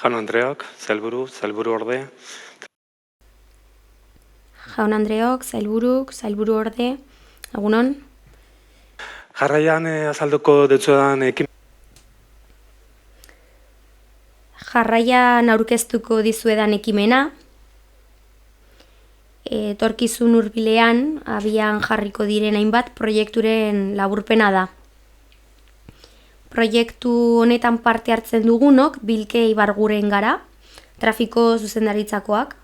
Jaun Andreok, sailburu orde. Jaun Andreok, sailburu orde, egunon? Jarraian azalduko dutzuedan Jarraian aurkeztuko dizuedan ekimena, etorkizun hurbilean abian jarriko diren hainbat proiekturen laburpena da. Proiektu honetan parte hartzen dugunok Bilke Ibarguren gara, trafiko zuzendaritzakoak.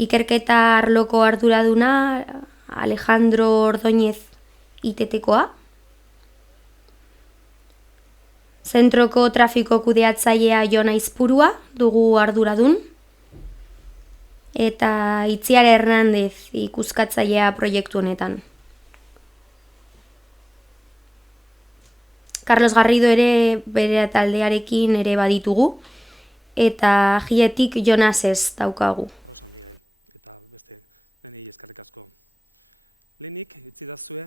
Ikerketa arloko arduraduna Alejandro Ordóñez ITTkoa. Zentroko trafiko kudeatzailea Jon Aizpurua dugu arduradun. Eta Itziar Hernandez ikuskatzailea proiektu honetan. Carlos Garrido ere bere taldearekin ere baditugu, eta Gietik Jonas ez daukagu. Lehenik, itzidazue,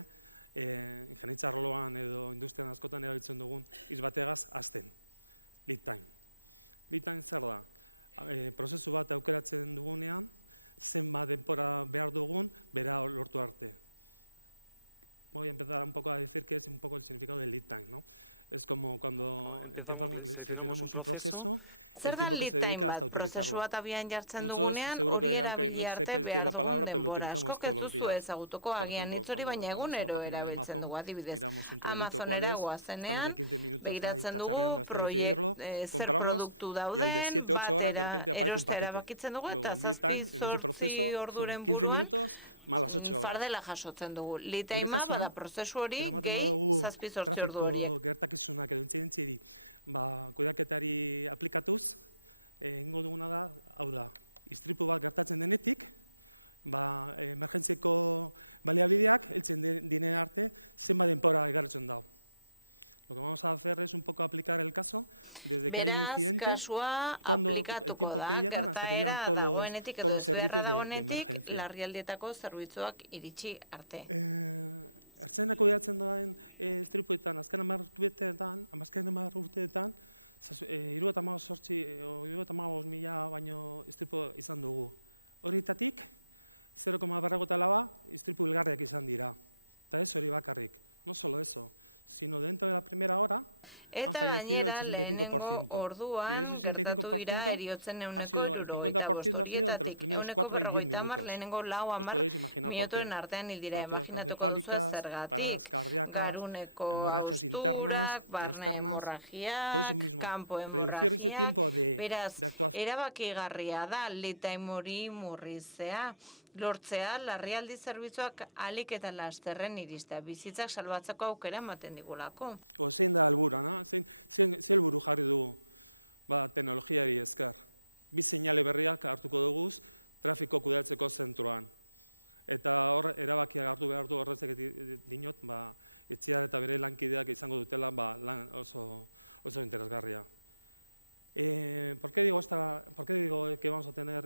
ingenietza arloan edo industrian askotan erabiltzen dugun izbategaz azten. Lead time. Lead time zer da? Prozesu bat aukeratzen dugunean, zenbat denbora behar dugun, bera lortu arte. Voy a empezar un poco a decir que es un poco el significado del lead time, ¿no? Es como cuando seleccionamos un proceso. Zer da lead time bat? Prozesu bat abian jartzen dugunean, hori erabili arte behar dugun denbora. Askok ez duzu ezagutuko agian hitz hori, baina egunero erabiltzen dugu. Adibidez, Amazonera goazenean, begiratzen dugu zer produktu dauden, batera erostea erabakitzen dugu, eta 7-8 orduren buruan fardela jasotzen dugu. Lead timea bada prozesu hori gehi 7-8 ordu horiek. Gertakizunak erantzentzi, kudeaketari aplikatuz, egingo duguna da, hau da, istripu bat gertatzen denetik, emergentziako baliabideak, heltzen dinen arte, zenbat denbora igartzen dago. Lo que vamos a hacer es un poco aplicar el caso. Beraz, kasua aplikatuko da, gertaera dagoenetik edo ezbeharra dagoenetik, larrialdietako zerbitzuak iritsi arte. Ertzainako behatzen doan istripuetan, azken 10 urteetan, 78.000 baino istripu izan dugu. Horietatik, 0,4 istripu hilgarriak izan dira. Eta ez hori bakarrik, no solo eso. Eta gainera, lehenengo orduan gertatu dira heriotzen 75 horietatik 150 lehenengo 4-10 minuturen artean hil dira. Imaginatuko duzu zergatik, garuneko hausturak, barne hemorragiak, kanpo hemorragiak, beraz, erabakigarria da lead time hori murriztea. Lortzea, larrialdi zerbitzuak ahalik eta lasterren iristea, bizitzak salbatzeko aukera ematen digulako. Zein da helburua, no? Zein helburu jarri dugu teknologiari esker. Bi seinale berriak hartuko dugu trafiko kudeatzeko zentroan. Eta hor erabakia hartu behar du horretzek dinot, Itziar eta bere lankideak izango dutela lan oso interesgarria. ¿Por qué digo que vamos a tener?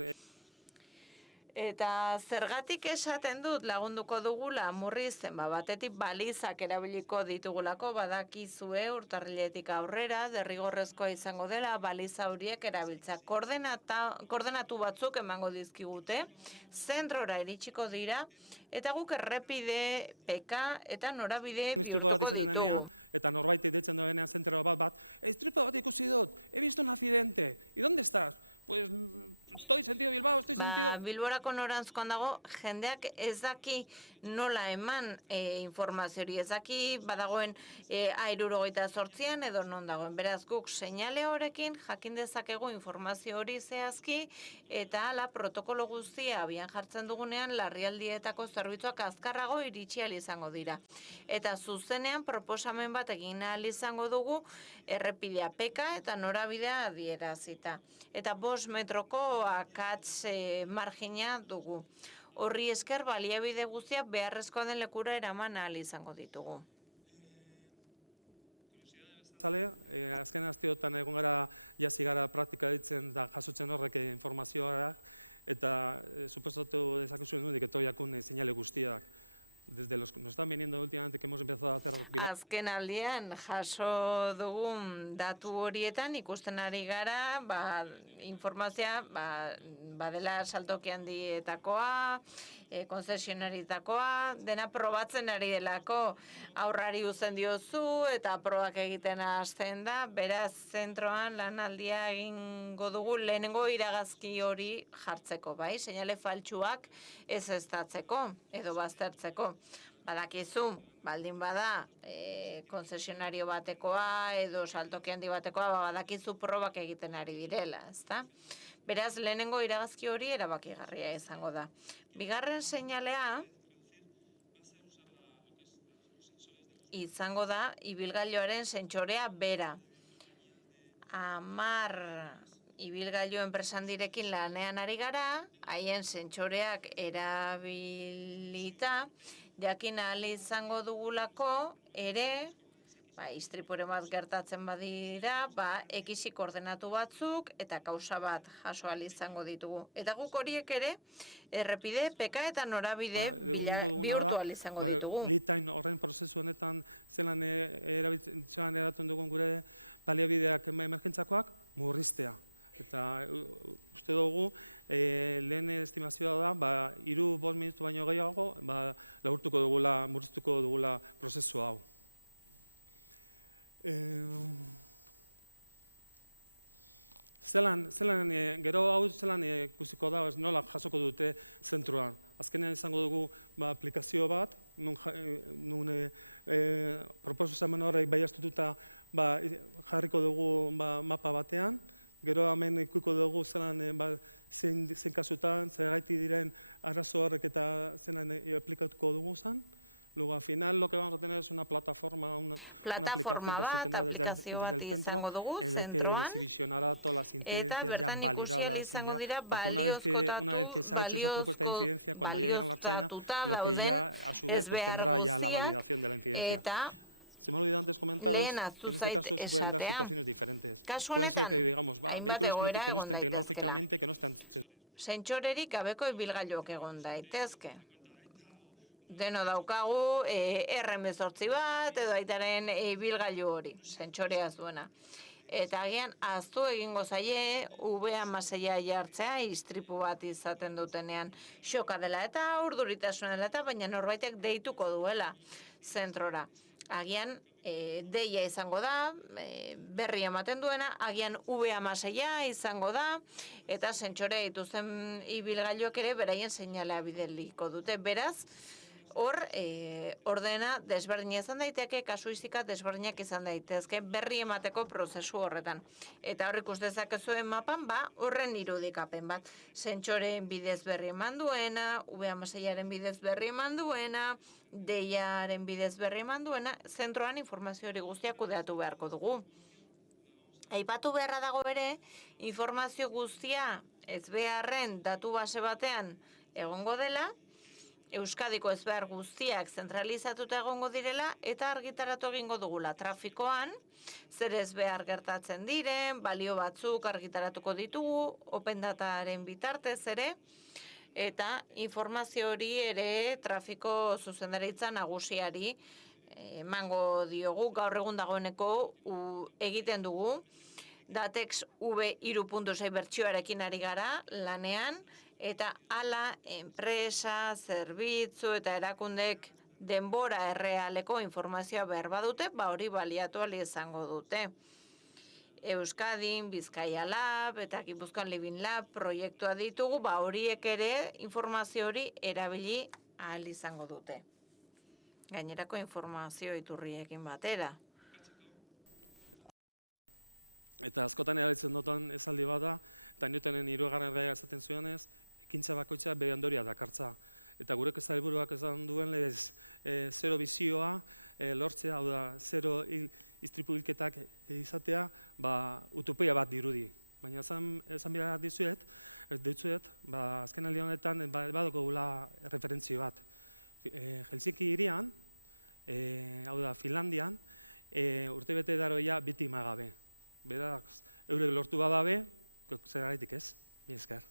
Eta zergatik esaten dut lagunduko dugula murrizten, batetik balizak erabiliko ditugulako, badakizue urtarriletik aurrera, derrigorrezkoa izango dela, baliza horiek erabiltza. Koordenatu batzuk emango dizkigute, zentrora iritsiko dira, eta guk errepide, peka eta norabide bihurtuko ditugu. Eta norbaitek deitzen duenean zentrora bat, istripu bat ikusi dut, he visto un accidente, ¿y dónde está? Bilborako norantzkoan dago, jendeak ez daki nola eman informazio hori, ez daki badagoen A78an edo non dagoen. Beraz guk seinale horrekin jakin dezakegu informazio hori zehazki eta hala protokolo guztia abian jartzen dugunean larrialdietako zerbitzuak azkarrago iritsi ahal izango dira. Eta zuzenean proposamen bat egin ahal izango dugu errepidea peka eta norabidea adierazita. Eta 5 metroko akats margina dugu. Horri esker baliabide guztiak beharrezkoa den lekura eraman ahal izango ditugu. Azken azpiotan egun gara jasi gara praktika ditzen da jasotzen horrek informazioa eta suposatu dezakezu nudik etorriakun seinale guztiak de los que nos están viniendo últimamente, que hemos empezado a hacer... Azken aldian jaso dugun datu horietan ikusten ari gara, informazioa badela saltoki handietakoa, konzesionaritakoa, dena probatzen ari delako aurrari uzen diozu eta probak egiten hasten da, beraz zentroan lanaldia egingo dugu lehenengo iragazki hori jartzeko, bai? Seinale faltsuak ez estatzeko edo baztertzeko. Badakizu, baldin bada, konzesionario batekoa edo saltoki handi batekoa, badakizu probak egiten ari direla, ezta? Beraz, lehenengo iragazki hori erabakigarria izango da. Bigarren seinalea izango da ibilgailuaren sentsorea bera. 10 ibilgailu enpresandirekin lanean ari gara, haien sentsoreak erabilita, jakin ahal izango dugulako ere, istripuren bat gertatzen badira, ekisi koordenatu batzuk eta kausa bat jaso ahal izango ditugu. Eta guk horiek ere, errepide, peka eta norabide bihurtu ahal izango ditugu. Horren prozesu honetan, zelan erabiltzen eratzen dugun gure taldebideak emergentzakoak, murriztea. Eta uste dugu, lehen estimazioa da, 3-5 minutu baino gehiago, murriztuko dugula prozesu hau. Gero hau zelan ikusiko da, nola jasoko dute zentroan. Azkenean izango dugu aplikazio bat, nun proposamen horrek baiaztututa jarriko dugu mapa batean, gero hemen ikuiko dugu zelan zein kasutan, zergatik diren arazo horrek eta zelan aplikatuko dugu zen. Luego, al final, lo que vamos a tener es una plataforma... Plataforma bat, aplikazio bat izango dugu, zentroan, eta bertan ikusi ahal izango dira balioztatuta dauden ezbehar guztiak, eta lehen ahaztu zait esatea. Kasu honetan, hainbat egoera egon daitezkela. Sentsorerik gabeko ibilgailuak egon daitezke. Deno daukagu R18 bat edo aitaren ibilgailu hori, sentsorea zuena. Eta agian ahaztu egingo zaie V16 jartzea istripu bat izaten dutenean xoka dela eta urduritasuna dela eta baina norbaitek deituko duela zentrora. Agian deia izango da, berri ematen duena, agian V16 izango da, eta sentsorea dituzen ibilgailuak ere beraien seinalea bidaliko dute. Beraz, hor, ordena desberdina izan daiteke, kasuistika desberdinak izan daitezke, berri emateko prozesu horretan. Eta hor ikus dezakezuen mapan, horren irudikapen bat. Sentsoreen bidez berri eman duena, V16aren bidez berri eman duena, deiaren bidez berri eman duena, zentroan informazio hori guztiak kudeatu beharko dugu. Aipatu beharra dago ere, informazio guztia ezbeharren datu base batean egongo dela, Euskadiko ezbehar guztiak zentralizatuta egongo direla eta argitaratu egingo dugula trafikoan, zer ezbehar gertatzen diren, balio batzuk argitaratuko ditugu, Open Dataren bitartez ere, eta informazio hori ere trafiko zuzendaritza nagusiari emango diogu, gaur egun dagoeneko egiten dugu, Datex V3.6 bertsioarekin ari gara lanean, eta hala enpresa, zerbitzu eta erakundek denbora errealeko informazioa behar badute, hori baliatu ahal izango dute. Euskadin, Bizkaia Lab eta Gipuzkoan Living Lab proiektua ditugu, horiek ere informazio hori erabili ahal izango dute. Gainerako informazio iturriekin batera. Eta askotan erabiltzen dutan esaldi bat da, eta Newtonen hirugarren gaia esaten zuenez, ekintza bakoitza bere ondorioa dakartza. Eta gure kezaiburuak esan duenez, zero bizioa lortzea, hau da, zero istripu hilketak izatea, utopia bat dirudi. Baina esan behar ditzuet, azken aldi honetan badugula referentzio bat. Helsinki hirian, hau da, Finlandian, urtebete dagoia biktima gabe. Beraz, eurek lortu badabe, zergaitik ez? Esker.